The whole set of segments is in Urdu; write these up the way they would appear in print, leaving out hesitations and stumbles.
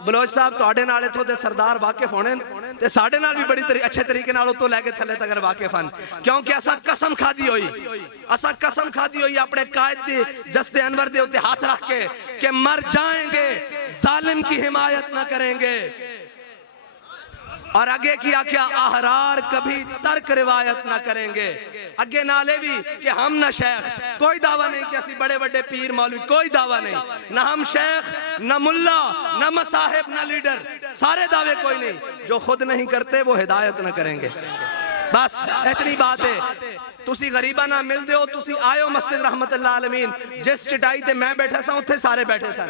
بلوچ صاحب تواڈے نال اتھوں دے سردار واقف ہونے تے ساڈے نال بھی بڑی اچھے طریقے نال اتوں لے کے تھلے تک واقف ہیں، کیونکہ اساں قسم کھادی ہوئی اپنے قائد دی جسد انور دے اوتے ہاتھ رکھ کے کہ مر جائیں گے ظالم کی حمایت نہ کریں گے، اور آگے کیا کیا احرار کبھی ترک روایت نہ کریں گے، آگے نالے بھی کہ ہم نہ شیخ، کوئی دعویٰ نہیں کہ اسی بڑے بڑے پیر مولوی، کوئی دعویٰ نہیں، نہ ہم شیخ نہ ملا نہ مصاحب نہ لیڈر، سارے دعوے کوئی نہیں، جو خود نہیں کرتے وہ ہدایت نہ کریں گے، بس اتنی بات ہے۔ تسی غریبہ نہ مل دے ہو، تسی آئے ہو مسجد رحمت اللہ عالمین، جس چٹائی تے میں بیٹھا سا اتھے سارے بیٹھے سن،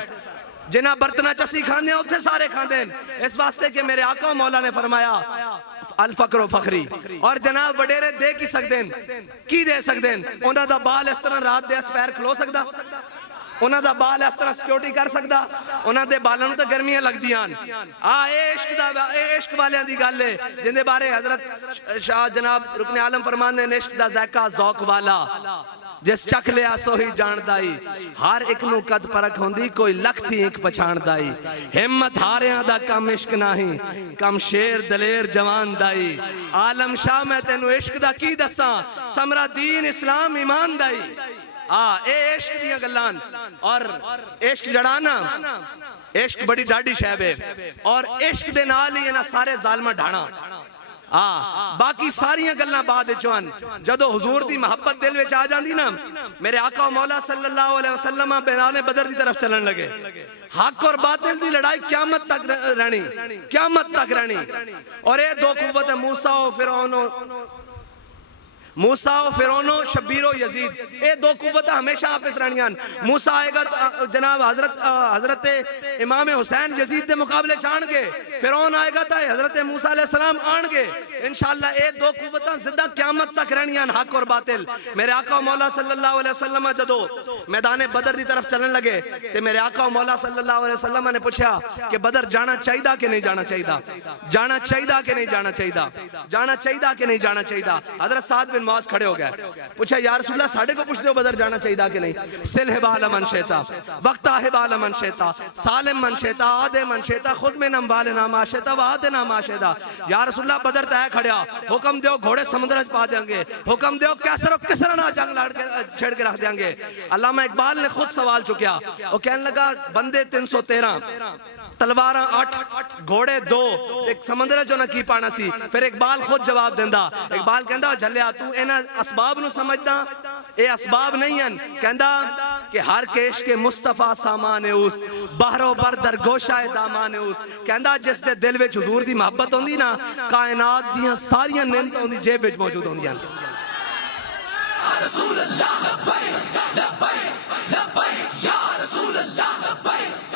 جنہ برتنہ چسی کھاندے ہیں اتھے سارے کھاندے ہیں، اس واسطے کہ میرے آقا و مولا نے فرمایا الفقر و فخری، اور جناب وڈیرے دے کی سکدیں کی دے سکدیں، انہاں دا بال اس طرح رات دے اس پیر کھلو سکدا، انہاں دا بال اس طرح سیکیورٹی کر سکدا، انہاں دے بالوں تے گرمیاں لگ دیاں، عشق والیاں دی گل ہے جن دے بارے حضرت شاہ جناب رکن عالم فرمان نے عشق دا ذائقہ ذوق والا، جس چکھ لیا سو ہی جان دائی، ہر ایک نو قد پرکھ ہوندی کوئی لکھ تھی ایک پچھان دائی، ہمت ہاریاں دا کم عشق نہیں، کم شیر دلیر جوان دائی، عالم شاہ میں تینو عشق دا کی دساں، سمرہ دین اسلام ایمان دائی، اے عشق دیاں گلان، اور عشق جڑانا عشق بڑی ڈاڑی شہب ہے، اور عشق دے نال ہی انہاں سارے ظالمہ ڈھانا، باقی ساریاں گلنا بعد چوان، جدو حضور دی محبت دل وچ آ جاندی نا، میرے آقا و مولا صلی اللہ علیہ وسلم بیان بدر دی طرف چلن لگے، حق اور باطل دی لڑائی قیامت تک رہنی، اور اے دو قوت موسیٰ و فرعون و شبیر و یزید، اے دو قوت ہمیشہ آپس رہنیاں، موسیٰ آئے گا جناب حضرت امام حسین یزید دے مقابلے چاند گے، فرعون آئے گا تا حضرت موسیٰ علیہ السلام آن گے، انشاءاللہ اے دو قوتاں زدہ قیامت تک رہنیاں، حق اور باطل۔ میرے آقا و مولا صلی اللہ علیہ وسلم جدو میدان بدر دی طرف چلن لگے تے میرے آقا و مولا صلی اللہ علیہ وسلم نے پوچھا کہ بدر جانا چاہیدہ کہ نہیں جانا چاہیدہ، جانا چاہیدہ کہ نہیں جانا چاہیدہ، جانا چاہیدہ کہ نہیں جانا چاہیدہ۔ حضرت سعد بن معاذ کھڑے ہو گئے، پوچھا یا رسول اللہ ساڑھے کو پوچھ دے ہو بدر جانا چاہیدہ کہ نہیں، سل حبال من شیطا وقتا حبال من شیطا سالم من شیطا آدے من شیطا خود من اموالنا ما شیطا وآدنا ما شیطا۔ یا رسول اللہ بدر تہے کھڑیا، حکم دیو گھوڑے سمندرج پا دیں گے، حکم دیو کیسر و کسرنا جنگ چھڑ کے رکھ دیں گے۔ علامہ اقبال نے خود سوال چکیا، وہ کہنے لگا بندے 313 تلواراں 8 گھوڑے 2 ایک سمندر جو نہ کی پانا سی، پھر اقبال خود جواب دیندہ، اقبال کہندہ جھلیا تو اینا اسباب نو سمجھدا، اے اسباب نہیں ہیں، کہندہ کہ ہر کیش کے مصطفیٰ سامان اوست بحر و بر در گوشہ دامان اوست، کہندہ جس دے دل وچ حضور دی محبت ہوندی نا، کائنات دیاں ساریاں نعمتاں ہوندی جیب وچ موجود ہوندیاں۔ رسول اللہ لبیک لبیک لبیک یا رسول اللہ لبیک